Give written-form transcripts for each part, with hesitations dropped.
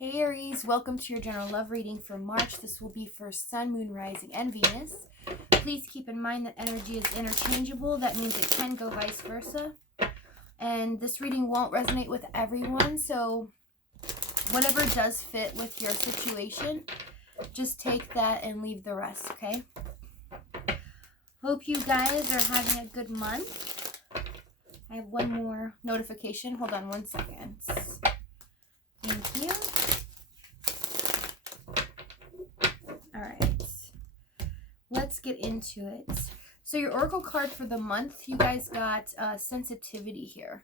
Hey Aries, welcome to your general love reading for March. This will be for Sun, Moon, Rising, and Venus. Please keep in mind that energy is interchangeable. That means it can go vice versa. And this reading won't resonate with everyone, so whatever does fit with your situation, just take that and leave the rest, okay? Hope you guys are having a good month. I have one more notification. Hold on one second. Thank you. All right, let's get into it. So your oracle card for the month, you guys got sensitivity here.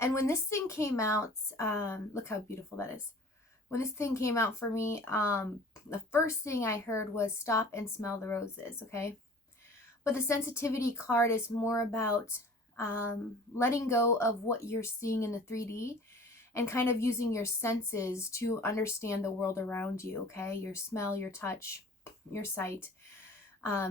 And when this thing came out, look how beautiful that is. When this thing came out for me, the first thing I heard was stop and smell the roses, okay? But the sensitivity card is more about letting go of what you're seeing in the 3D and kind of using your senses to understand the world around you, okay? Your smell, your touch, your sight.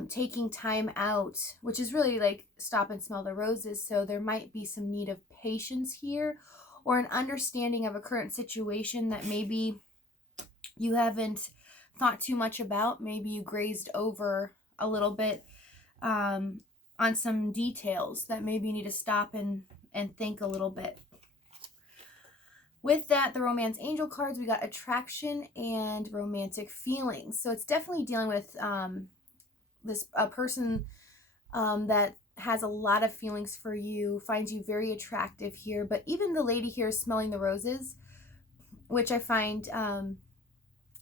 Taking time out, which is really like stop and smell the roses. So there might be some need of patience here or an understanding of a current situation that maybe you haven't thought too much about. Maybe you grazed over a little bit on some details that maybe you need to stop and think a little bit. With that, the romance angel cards, we got attraction and romantic feelings. So it's definitely dealing with a person that has a lot of feelings for you, finds you very attractive here. But even the lady here is smelling the roses, which I find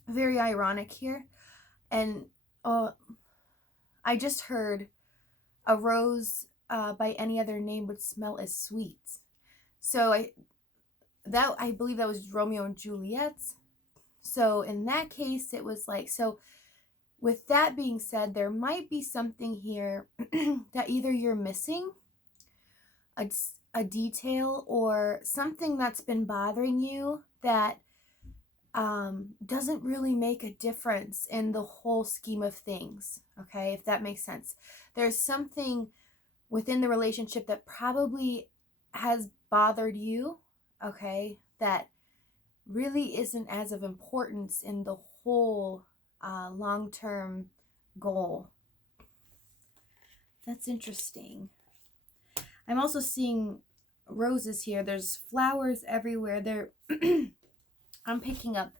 very ironic here. And I just heard a rose by any other name would smell as sweet. So I believe that was Romeo and Juliet. So in that case, it was like, so with that being said, there might be something here that either you're missing a detail or something that's been bothering you that doesn't really make a difference in the whole scheme of things, okay, if that makes sense. There's something within the relationship that probably has bothered you, okay, that really isn't as of importance in the whole long-term goal. That's interesting. I'm also seeing roses here. There's flowers everywhere. I'm picking up,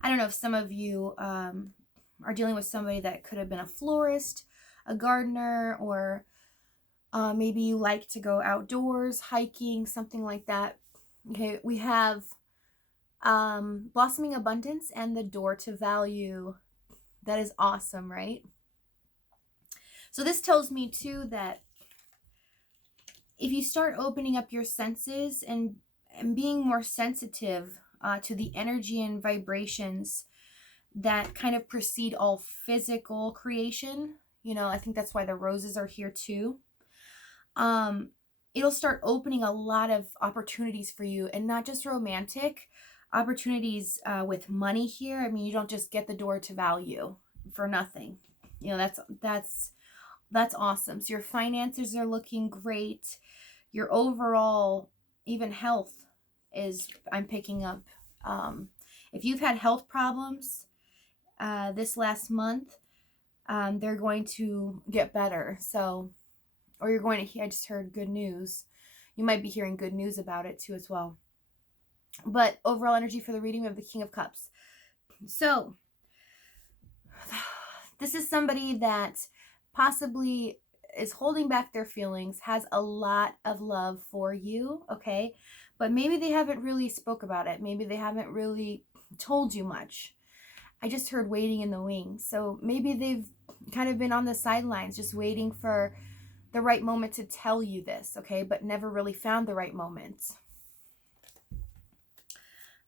I don't know if some of you are dealing with somebody that could have been a florist, a gardener, or maybe you like to go outdoors, hiking, something like that. Okay, we have blossoming abundance and the door to value. That is awesome, right? So this tells me too that if you start opening up your senses and being more sensitive to the energy and vibrations that kind of precede all physical creation, you know, I think that's why the roses are here too. It'll start opening a lot of opportunities for you, and not just romantic opportunities with money here. I mean, you don't just get the door to value for nothing. You know, that's awesome. So your finances are looking great. Your overall, even health is, I'm picking up. If you've had health problems this last month, they're going to get better. So, or you're going to, I just heard good news. You might be hearing good news about it too as well. But overall energy for the reading, we have the King of Cups. So this is somebody that possibly is holding back their feelings, has a lot of love for you, okay? But maybe they haven't really spoke about it. Maybe they haven't really told you much. I just heard waiting in the wings. So maybe they've kind of been on the sidelines, just waiting for the right moment to tell you this, okay? But never really found the right moment.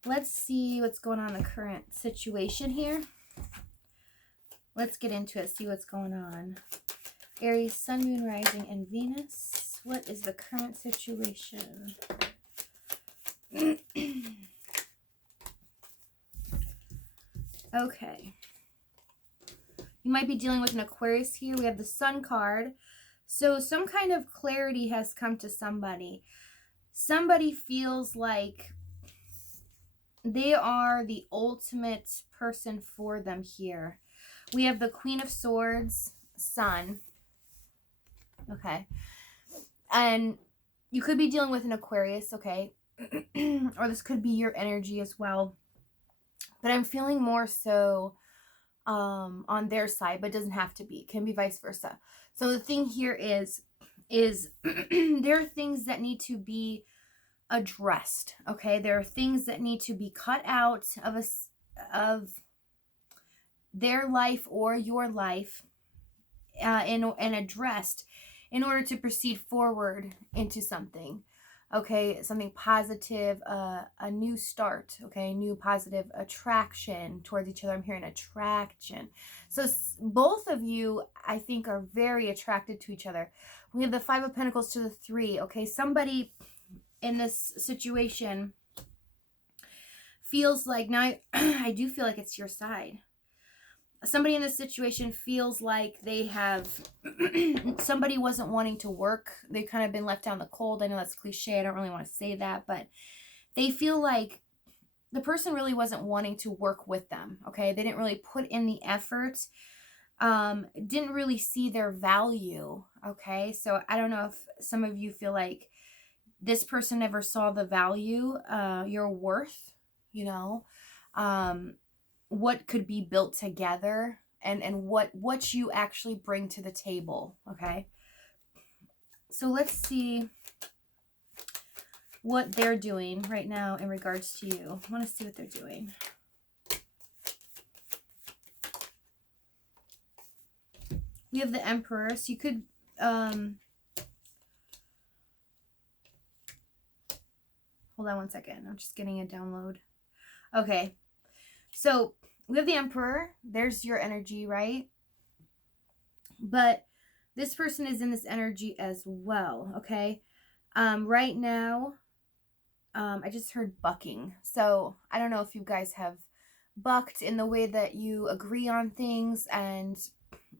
Let's see what's going on in the current situation here. Let's get into it, see what's going on. Aries, Sun, Moon, Rising, and Venus. What is the current situation? Okay. You might be dealing with an Aquarius here. We have the Sun card. So some kind of clarity has come to somebody. Somebody feels like They are the ultimate person for them here. We have the Queen of Swords, Sun. Okay. And you could be dealing with an Aquarius, okay? Or this could be your energy as well. But I'm feeling more so on their side, but it doesn't have to be. It can be vice versa. So the thing here is there are things that need to be addressed, okay? There are things that need to be cut out of their life or your life, and addressed in order to proceed forward into something, okay? Something positive, a new start, okay? New positive attraction towards each other. I'm hearing attraction. So both of you, I think, are very attracted to each other. We have the Five of Pentacles to the Three, okay? Somebody in this situation feels like, now I do feel like it's your side. Somebody in this situation feels like they have, somebody wasn't wanting to work. They've kind of been left out in the cold. I know that's cliche. I don't really want to say that, but they feel like the person really wasn't wanting to work with them, okay? They didn't really put in the effort, didn't really see their value, okay? So I don't know if some of you feel like this person never saw the value, your worth, you know, what could be built together, and what you actually bring to the table, okay? So let's see what they're doing right now in regards to you. I want to see what they're doing. We have the Emperor, so you could hold on one second. I'm just getting a download. Okay. So we have the Emperor. There's your energy, right? But this person is in this energy as well, okay? Right now, I just heard bucking. So I don't know if you guys have bucked in the way that you agree on things, and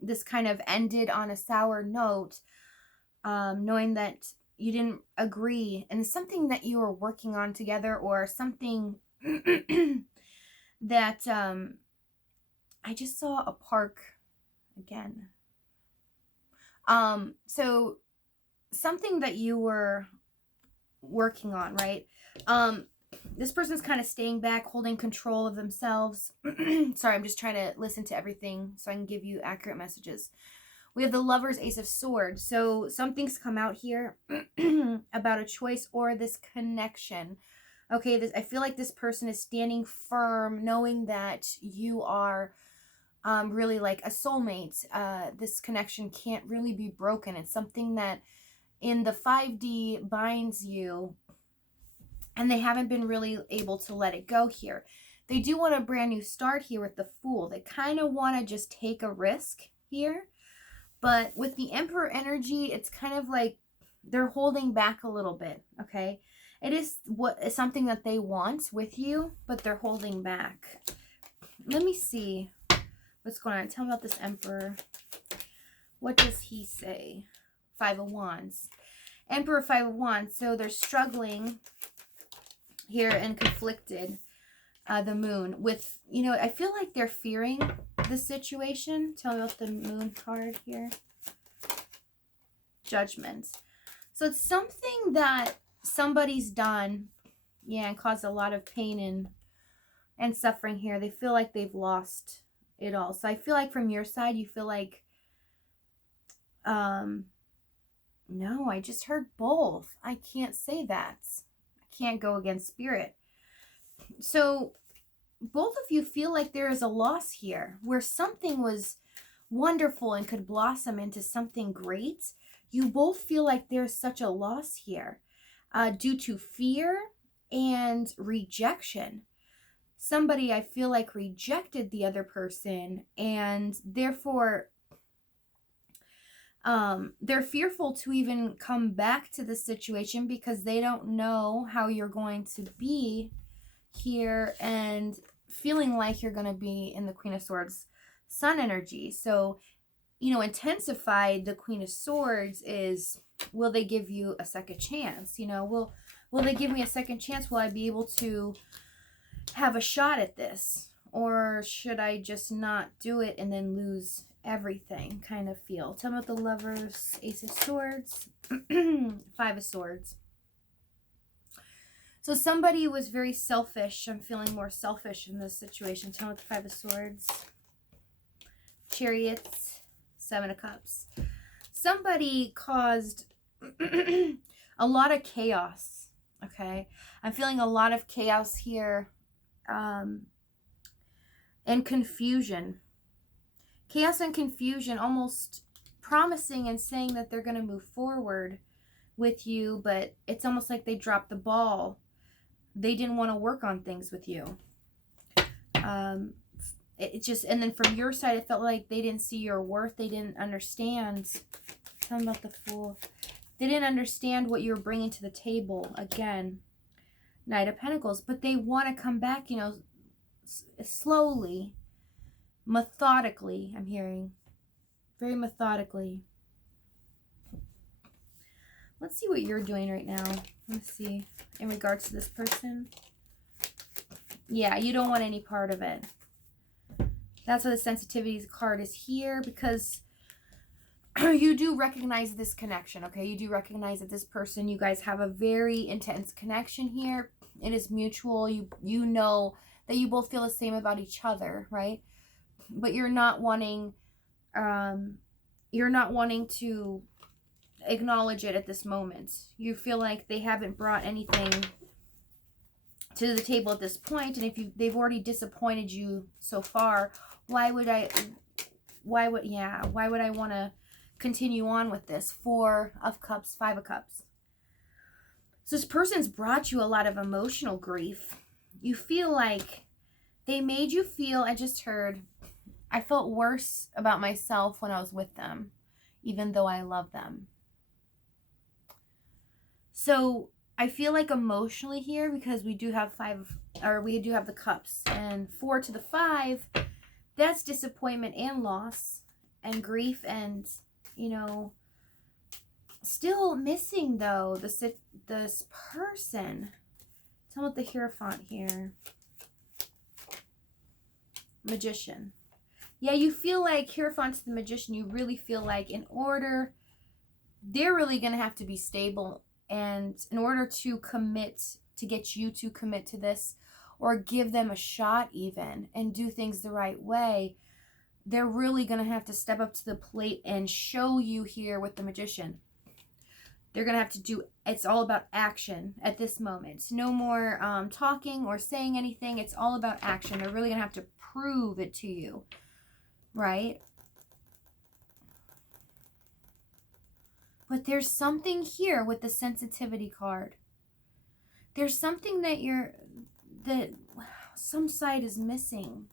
this kind of ended on a sour note, knowing that you didn't agree, and it's something that you were working on together, or something that I just saw a park again. So something that you were working on, right? This person's kind of staying back, holding control of themselves. Sorry, I'm just trying to listen to everything so I can give you accurate messages. We have the Lover's Ace of Swords. So something's come out here about a choice or this connection. Okay, I feel like this person is standing firm, knowing that you are really like a soulmate. This connection can't really be broken. It's something that in the 5D binds you, and they haven't been really able to let it go here. They do want a brand new start here with the Fool. They kind of want to just take a risk here. But with the Emperor energy, it's kind of like they're holding back a little bit, okay? It is something that they want with you, but they're holding back. Let me see what's going on. Tell me about this Emperor. What does he say? Five of Wands. Emperor, Five of Wands. So they're struggling here and conflicted. The Moon with, you know, I feel like they're fearing the situation. Tell me about the Moon card here. Judgment. So it's something that somebody's done, yeah, and caused a lot of pain and suffering here. They feel like they've lost it all. So I feel like from your side, you feel like, no, I just heard both. I can't say that. I can't go against spirit. So both of you feel like there is a loss here where something was wonderful and could blossom into something great. You both feel like there's such a loss here due to fear and rejection. Somebody, I feel like, rejected the other person, and therefore they're fearful to even come back to the situation because they don't know how you're going to be here, and feeling like you're going to be in the Queen of Swords Sun energy. So, you know, intensified, the Queen of Swords is, will they give you a second chance? You know, will they give me a second chance? Will I be able to have a shot at this? Or should I just not do it and then lose everything kind of feel? Tell me about the Lovers, Ace of Swords, Five of Swords. So somebody was very selfish. I'm feeling more selfish in this situation. Tell me about the Five of Swords. Chariots, Seven of Cups. Somebody caused a lot of chaos, okay? I'm feeling a lot of chaos here and confusion. Chaos and confusion, almost promising and saying that they're going to move forward with you, but it's almost like they dropped the ball. They didn't want to work on things with you. It just, and then from your side, it felt like they didn't see your worth. They didn't understand. Something about the Fool. They didn't understand what you were bringing to the table. Again, Knight of Pentacles. But they want to come back, you know, slowly, methodically, I'm hearing. Very methodically. Let's see what you're doing right now. Let's see. In regards to this person. Yeah, you don't want any part of it. That's why the sensitivity card is here, because you do recognize this connection, okay? You do recognize that this person, you guys have a very intense connection here. It is mutual. You know that you both feel the same about each other, right? But you're not wanting to acknowledge it at this moment. You feel like they haven't brought anything to the table at this point, and if they've already disappointed you so far, why would I want to continue on with this? Four of Cups, Five of Cups. So this person's brought you a lot of emotional grief. You feel like they made you feel, I just heard, I felt worse about myself when I was with them, even though I love them. So I feel like emotionally here, because we do have the Cups, and 4 to the 5, that's disappointment and loss and grief, and, you know, still missing though this person. Tell me about the Hierophant here. Magician. Yeah, you feel like Hierophant to the Magician, you really feel like they're really going to have to be stable, and in order to get you to commit to this, or give them a shot even, and do things the right way, they're really going to have to step up to the plate and show you here with the Magician. They're going to have to do, it's all about action at this moment. No more talking or saying anything. It's all about action. They're really going to have to prove it to you, right? But there's something here with the sensitivity card. There's something that some side is missing.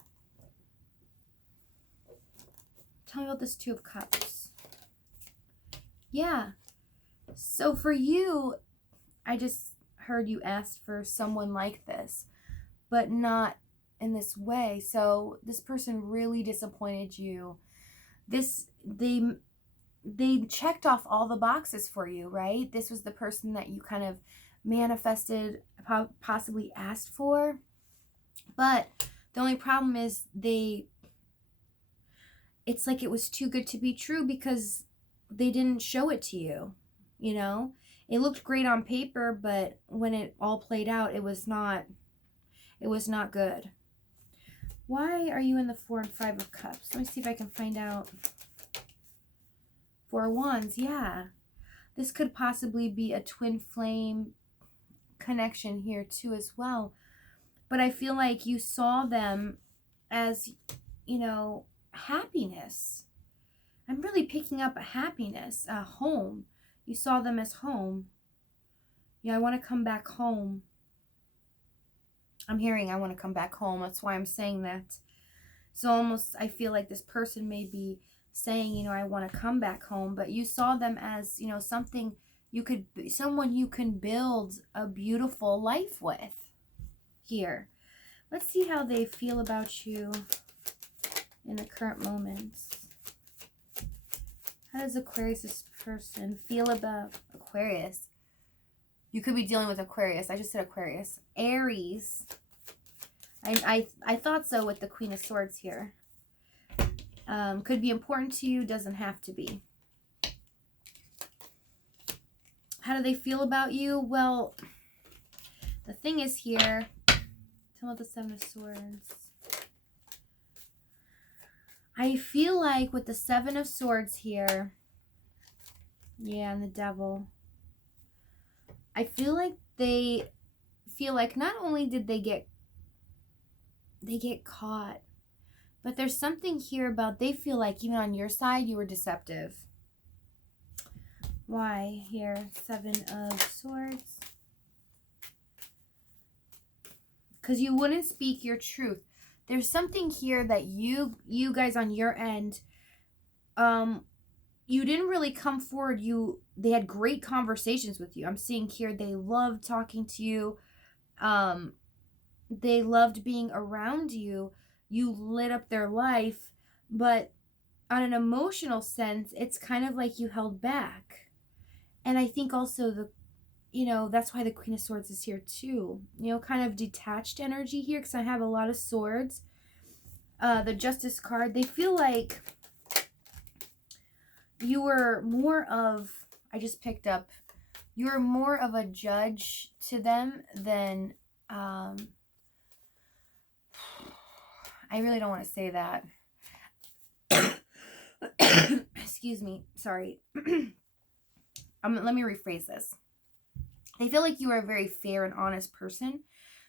Tell me about this Two of Cups. Yeah. So for you, I just heard you ask for someone like this, but not in this way. So this person really disappointed you. They checked off all the boxes for you, right? This was the person that you kind of manifested, possibly asked for. But the only problem is it's like it was too good to be true, because they didn't show it to you, you know? It looked great on paper, but when it all played out, it was not good. Why are you in the 4 and 5 of Cups? Let me see if I can find out. 4 of Wands, yeah. This could possibly be a twin flame connection here too as well. But I feel like you saw them as, you know, happiness. I'm really picking up a happiness, a home. You saw them as home. Yeah, I want to come back home. I'm hearing I want to come back home. That's why I'm saying that. So almost I feel like this person may be saying, you know, I want to come back home, but you saw them as, you know, someone you can build a beautiful life with here. Let's see how they feel about you in the current moments. How does Aquarius person feel about Aquarius? You could be dealing with Aquarius. I just said Aquarius. Aries. I thought so with the Queen of Swords here. Could be important to you, doesn't have to be. How do they feel about you? Well, the thing is here, tell me about the Seven of Swords. I feel like with the Seven of Swords here, yeah, and the Devil, I feel like they feel like not only did they get caught, but there's something here about they feel like even on your side you were deceptive. Why here? Seven of Swords. Because you wouldn't speak your truth. There's something here that you guys on your end, you didn't really come forward. They had great conversations with you. I'm seeing here they loved talking to you. They loved being around you. You lit up their life, but on an emotional sense, it's kind of like you held back. And I think also that's why the Queen of Swords is here too. Kind of detached energy here, because I have a lot of swords. The Justice card, they feel like you were more of, I just picked up, you were more of a judge to them than, I really don't want to say that. Excuse me, sorry. Let me rephrase this. They feel like you are a very fair and honest person,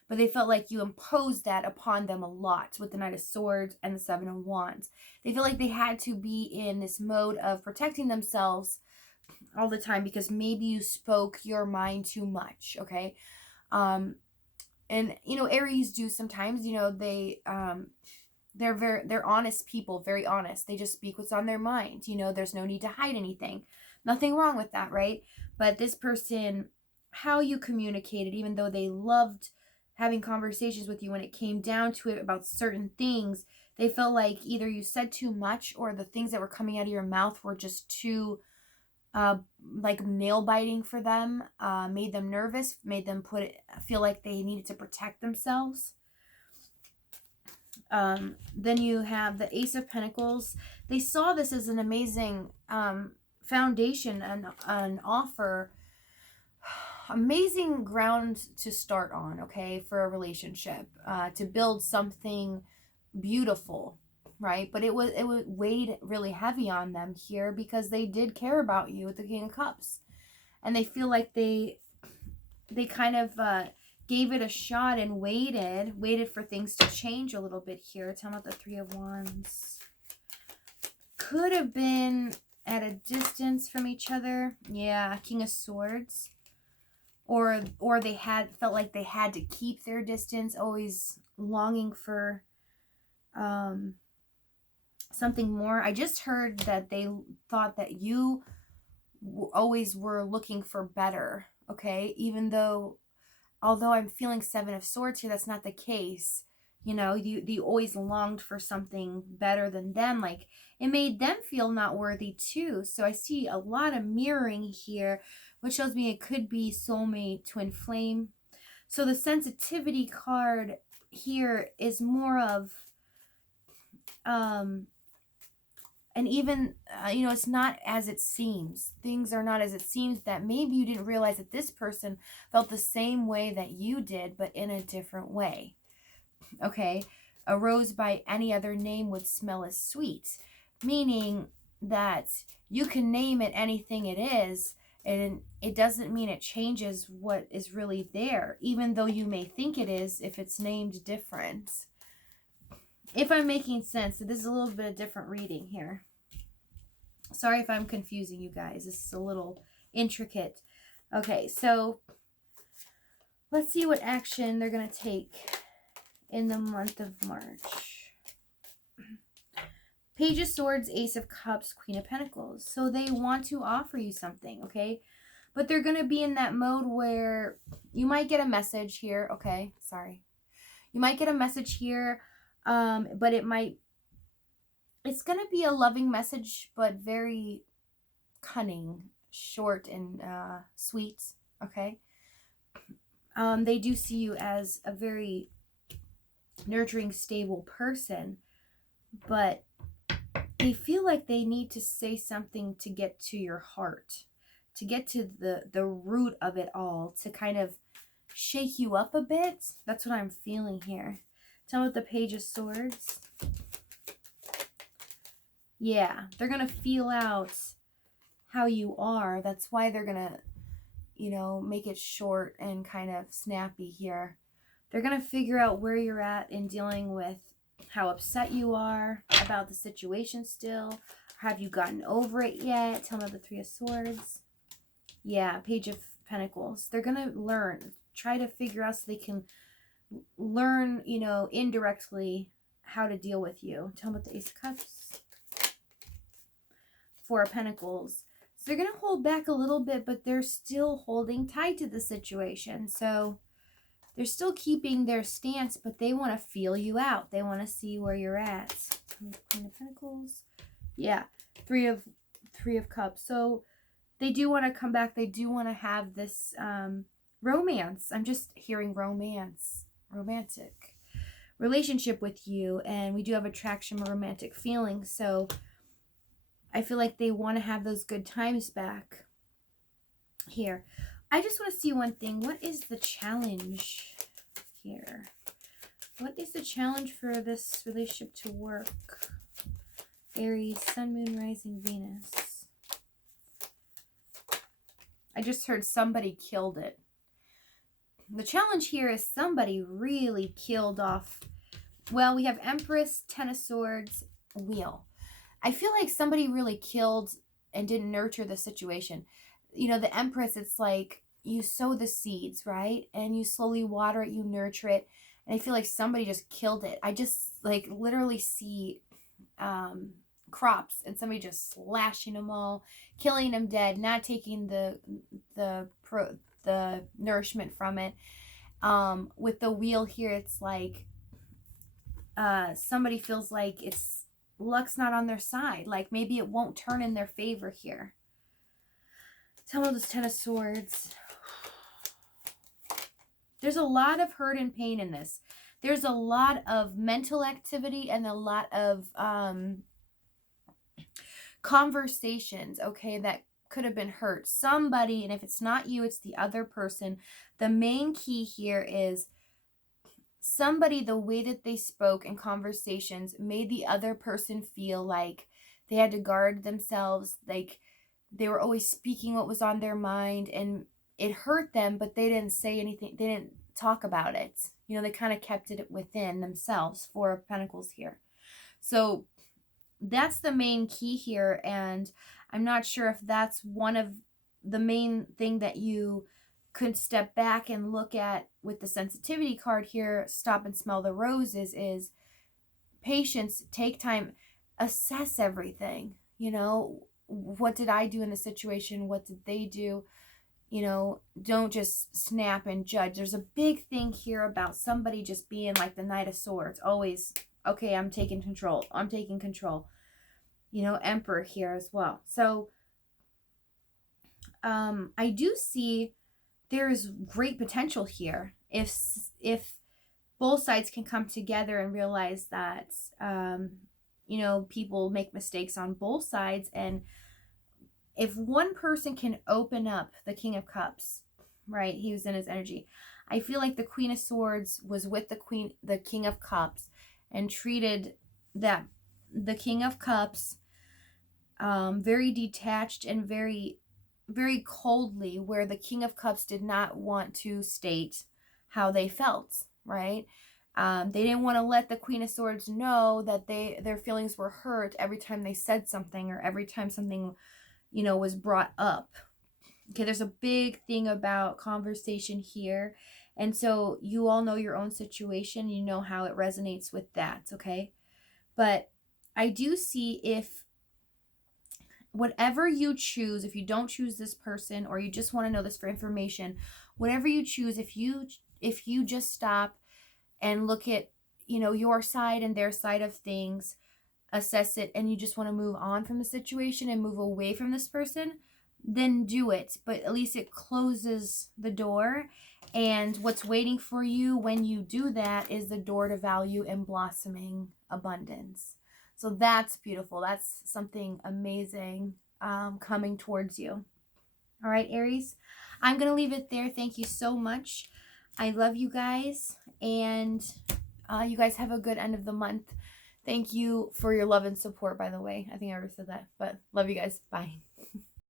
but they felt like you imposed that upon them a lot with the Knight of Swords and the Seven of Wands. They feel like they had to be in this mode of protecting themselves all the time because maybe you spoke your mind too much, okay? And Aries do sometimes, they're honest people, very honest. They just speak what's on their mind. There's no need to hide anything. Nothing wrong with that, right? But this person, how you communicated, even though they loved having conversations with you, when it came down to it about certain things, they felt like either you said too much or the things that were coming out of your mouth were just too like nail biting for them, made them nervous, made them feel like they needed to protect themselves. Then you have the Ace of Pentacles. They saw this as an amazing foundation, an offer, amazing ground to start on, okay, for a relationship, to build something beautiful, right? But it weighed really heavy on them here because they did care about you with the King of Cups, and they feel like they kind of gave it a shot and waited for things to change a little bit here. Tell me about the Three of Wands. Could have been at a distance from each other. Yeah, King of Swords. Or they felt like they had to keep their distance, always longing for something more. I just heard that they thought that you always were looking for better, okay? Although I'm feeling Seven of Swords here, that's not the case. You always longed for something better than them. Like, it made them feel not worthy too. So I see a lot of mirroring here, which shows me it could be soulmate, twin flame. So the sensitivity card here is more of, and even, it's not as it seems. Things are not as it seems, that maybe you didn't realize that this person felt the same way that you did, but in a different way. Okay, a rose by any other name would smell as sweet, meaning that you can name it anything it is, and it doesn't mean it changes what is really there, even though you may think it is if it's named different. If I'm making sense, this is a little bit of different reading here. Sorry if I'm confusing you guys. This is a little intricate. Okay, so let's see what action they're going to take in the month of March. Page of Swords, Ace of Cups, Queen of Pentacles. So they want to offer you something, okay? But they're going to be in that mode where you might get a message here, okay? Sorry. You might get a message here, but it's going to be a loving message, but very cunning, short, and sweet, okay? They do see you as a very nurturing, stable person, but they feel like they need to say something to get to your heart, to get to the root of it all, to kind of shake you up a bit. That's what I'm feeling here. Tell me what the Page of Swords. Yeah, they're going to feel out how you are. That's why they're going to, you know, make it short and kind of snappy here. They're going to figure out where you're at in dealing with how upset you are about the situation still. Have you gotten over it yet? Tell me about the Three of Swords. Yeah, Page of Pentacles. They're going to learn. Try to figure out so they can learn, you know, indirectly how to deal with you. Tell me about the Ace of Cups. Four of Pentacles. So they're going to hold back a little bit, but they're still holding tight to the situation. So they're still keeping their stance, but they want to feel you out. They want to see where you're at. Queen of Pentacles. Yeah, Three of Cups. So they do want to come back. They do want to have this romance. I'm just hearing romance. Romantic relationship with you. And we do have attraction, romantic feelings. So I feel like they want to have those good times back here. I just want to see one thing. What is the challenge here? What is the challenge for this relationship to work? Aries, Sun, Moon, Rising, Venus. I just heard somebody killed it. The challenge here is somebody really killed off. Well, we have Empress, Ten of Swords, Wheel. I feel like somebody really killed and didn't nurture the situation. You know, the Empress, it's like you sow the seeds, right? And you slowly water it, you nurture it. And I feel like somebody just killed it. I just like literally see crops and somebody just slashing them all, killing them dead, not taking the nourishment from it. With the Wheel here, it's like somebody feels like it's luck's not on their side. Like maybe it won't turn in their favor here. Tell me this Ten of Swords. There's a lot of hurt and pain in this. There's a lot of mental activity and a lot of conversations, okay, that could have been hurt. Somebody, and if it's not you, it's the other person. The main key here is somebody, the way that they spoke in conversations made the other person feel like they had to guard themselves, like they were always speaking what was on their mind, and it hurt them, but they didn't say anything. They didn't talk about it. You know, they kind of kept it within themselves. Four of Pentacles here. So that's the main key here, and I'm not sure if that's one of the main thing that you could step back and look at with the sensitivity card here. Stop and smell the roses is patience. Take time, assess everything. You know, what did I do in the situation? What did they do? You know, don't just snap and judge. There's a big thing here about somebody just being like the Knight of Swords. Always, okay, I'm taking control. I'm taking control. You know, Emperor here as well. So I do see there's great potential here if both sides can come together and realize that you know, people make mistakes on both sides, and if one person can open up, the King of Cups, right, he was in his energy. I feel like the Queen of Swords was with the King of Cups and treated the King of Cups very detached and very, very coldly, where the King of Cups did not want to state how they felt, right? They didn't want to let the Queen of Swords know that their feelings were hurt every time they said something or every time something, you know, was brought up. Okay, there's a big thing about conversation here. And so you all know your own situation. You know how it resonates with that, okay? But I do see if whatever you choose, if you don't choose this person or you just want to know this for information, whatever you choose, if you just stop and look at, you know, your side and their side of things, assess it, and you just want to move on from the situation and move away from this person, then do it. But at least it closes the door And what's waiting for you when you do that is the door to value and blossoming abundance. So that's beautiful. That's something amazing coming towards you. All right, Aries, I'm going to leave it there. Thank you so much. I love you guys, and you guys have a good end of the month. Thank you for your love and support, by the way. I think I already said that, but love you guys. Bye.